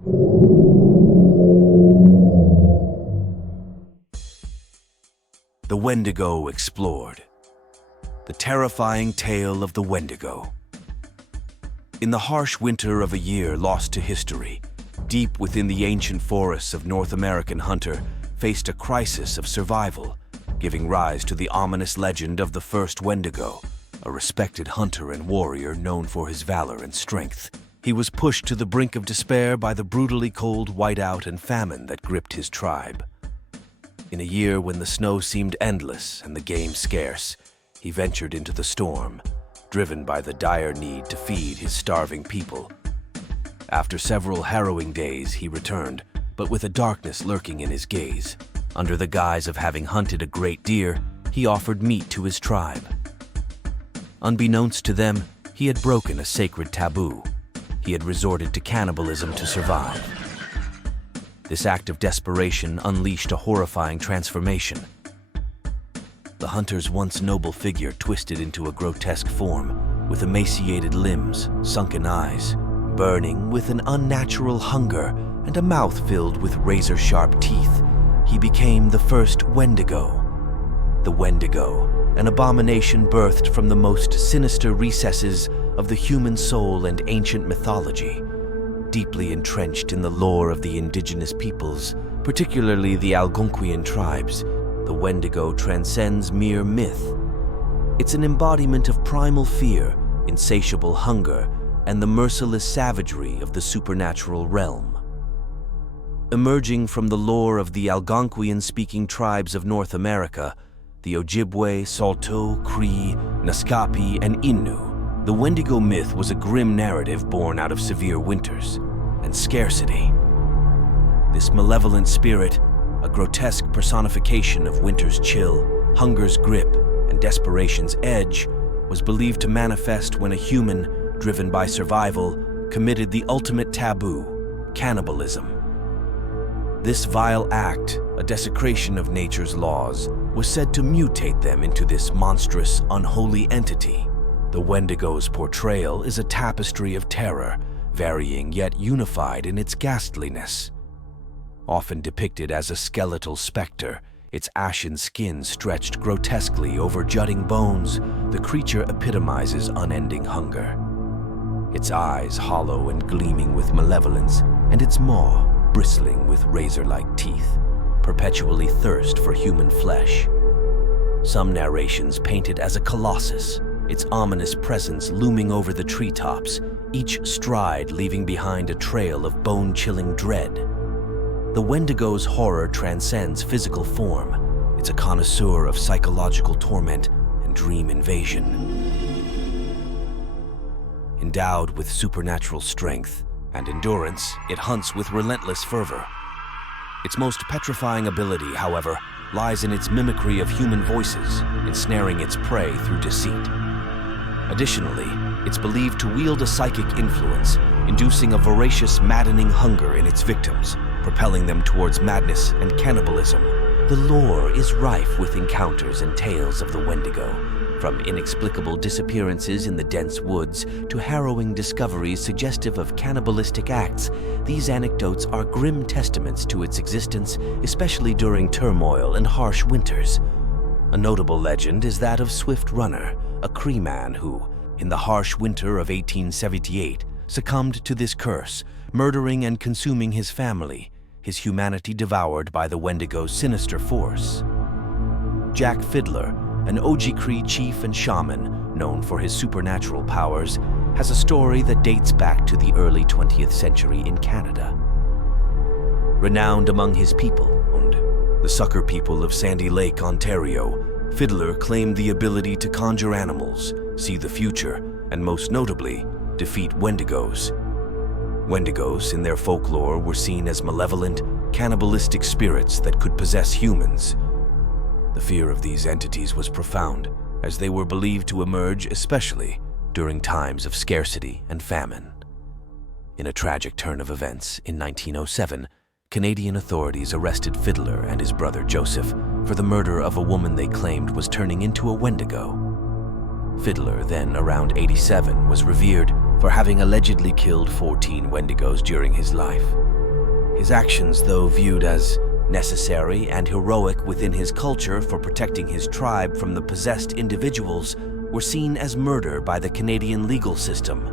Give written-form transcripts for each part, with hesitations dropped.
The Wendigo Explored. The terrifying tale of the Wendigo. In the harsh winter of a year lost to history, deep within the ancient forests of North American hunter faced a crisis of survival, giving rise to the ominous legend of the first Wendigo, a respected hunter and warrior known for his valor and strength. He was pushed to the brink of despair by the brutally cold whiteout and famine that gripped his tribe. In a year when the snow seemed endless and the game scarce, he ventured into the storm, driven by the dire need to feed his starving people. After several harrowing days, he returned, but with a darkness lurking in his gaze. Under the guise of having hunted a great deer, he offered meat to his tribe. Unbeknownst to them, he had broken a sacred taboo. He had resorted to cannibalism to survive. This act of desperation unleashed a horrifying transformation. The hunter's once noble figure twisted into a grotesque form, with emaciated limbs, sunken eyes, burning with an unnatural hunger, and a mouth filled with razor-sharp teeth. He became the first Wendigo. The Wendigo, an abomination birthed from the most sinister recesses of the human soul and ancient mythology. Deeply entrenched in the lore of the indigenous peoples, particularly the Algonquian tribes, the Wendigo transcends mere myth. It's an embodiment of primal fear, insatiable hunger, and the merciless savagery of the supernatural realm. Emerging from the lore of the Algonquian-speaking tribes of North America, the Ojibwe, Saulteaux, Cree, Naskapi, and Innu, the Wendigo myth was a grim narrative born out of severe winters and scarcity. This malevolent spirit, a grotesque personification of winter's chill, hunger's grip, and desperation's edge, was believed to manifest when a human, driven by survival, committed the ultimate taboo, cannibalism. This vile act, a desecration of nature's laws, was said to mutate them into this monstrous, unholy entity. The Wendigo's portrayal is a tapestry of terror, varying yet unified in its ghastliness. Often depicted as a skeletal specter, its ashen skin stretched grotesquely over jutting bones, the creature epitomizes unending hunger. Its eyes hollow and gleaming with malevolence, and its maw, bristling with razor-like teeth, perpetually thirst for human flesh. Some narrations paint it as a colossus, its ominous presence looming over the treetops, each stride leaving behind a trail of bone-chilling dread. The Wendigo's horror transcends physical form. It's a connoisseur of psychological torment and dream invasion. Endowed with supernatural strength and endurance, it hunts with relentless fervor. Its most petrifying ability, however, lies in its mimicry of human voices, ensnaring its prey through deceit. Additionally, it's believed to wield a psychic influence, inducing a voracious, maddening hunger in its victims, propelling them towards madness and cannibalism. The lore is rife with encounters and tales of the Wendigo, from inexplicable disappearances in the dense woods to harrowing discoveries suggestive of cannibalistic acts. These anecdotes are grim testaments to its existence, especially during turmoil and harsh winters. A notable legend is that of Swift Runner, a Cree man who, in the harsh winter of 1878, succumbed to this curse, murdering and consuming his family, his humanity devoured by the Wendigo's sinister force. Jack Fiddler, an Ojibwe chief and shaman known for his supernatural powers, has a story that dates back to the early 20th century in Canada. Renowned among his people, the Sucker people of Sandy Lake, Ontario, Fiddler claimed the ability to conjure animals, see the future, and most notably, defeat Wendigos. Wendigos, in their folklore, were seen as malevolent, cannibalistic spirits that could possess humans. The fear of these entities was profound, as they were believed to emerge especially during times of scarcity and famine. In a tragic turn of events, in 1907, Canadian authorities arrested Fiddler and his brother Joseph for the murder of a woman they claimed was turning into a Wendigo. Fiddler, then around 87, was revered for having allegedly killed 14 Wendigos during his life. His actions, though viewed as necessary and heroic within his culture for protecting his tribe from the possessed individuals, were seen as murder by the Canadian legal system.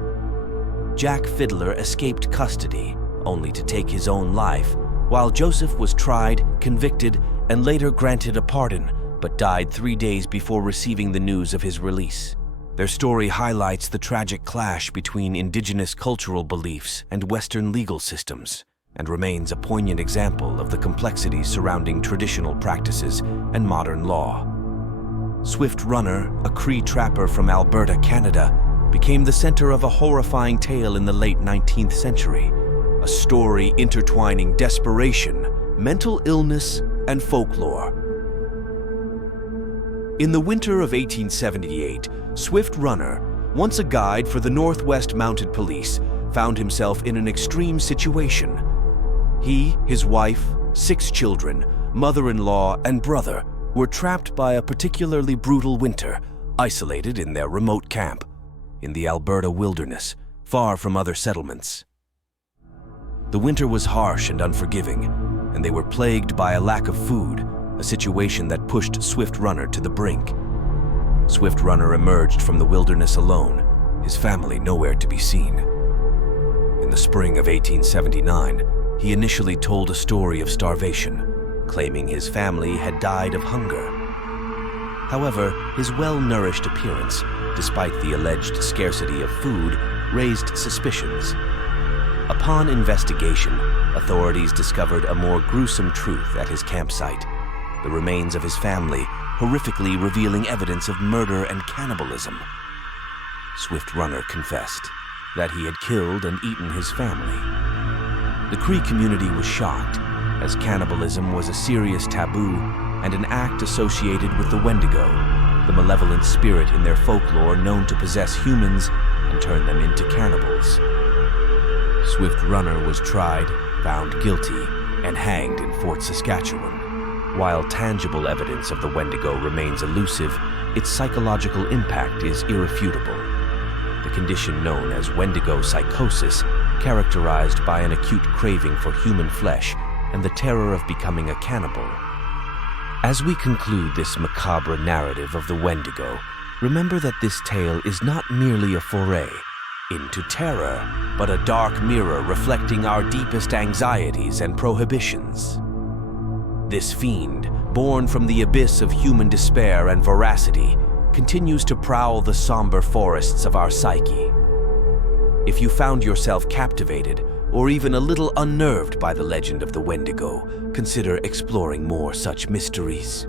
Jack Fiddler escaped custody, only to take his own life, while Joseph was tried, convicted, and later granted a pardon, but died 3 days before receiving the news of his release. Their story highlights the tragic clash between indigenous cultural beliefs and Western legal systems, and remains a poignant example of the complexities surrounding traditional practices and modern law. Swift Runner, a Cree trapper from Alberta, Canada, became the center of a horrifying tale in the late 19th century, a story intertwining desperation, mental illness, and folklore. In the winter of 1878, Swift Runner, once a guide for the Northwest Mounted Police, found himself in an extreme situation. He, his wife, 6 children, mother-in-law, and brother were trapped by a particularly brutal winter, isolated in their remote camp in the Alberta wilderness, far from other settlements. The winter was harsh and unforgiving, and they were plagued by a lack of food, a situation that pushed Swift Runner to the brink. Swift Runner emerged from the wilderness alone, his family nowhere to be seen. In the spring of 1879, he initially told a story of starvation, claiming his family had died of hunger. However, his well-nourished appearance, despite the alleged scarcity of food, raised suspicions. Upon investigation, authorities discovered a more gruesome truth at his campsite: the remains of his family, horrifically revealing evidence of murder and cannibalism. Swift Runner confessed that he had killed and eaten his family. The Cree community was shocked, as cannibalism was a serious taboo and an act associated with the Wendigo, the malevolent spirit in their folklore known to possess humans and turn them into cannibals. Swift Runner was tried, found guilty, and hanged in Fort Saskatchewan. While tangible evidence of the Wendigo remains elusive, its psychological impact is irrefutable. The condition known as Wendigo psychosis, characterized by an acute craving for human flesh and the terror of becoming a cannibal. As we conclude this macabre narrative of the Wendigo, remember that this tale is not merely a foray into terror, but a dark mirror reflecting our deepest anxieties and prohibitions. This fiend, born from the abyss of human despair and voracity, continues to prowl the somber forests of our psyche. If you found yourself captivated or even a little unnerved by the legend of the Wendigo, consider exploring more such mysteries.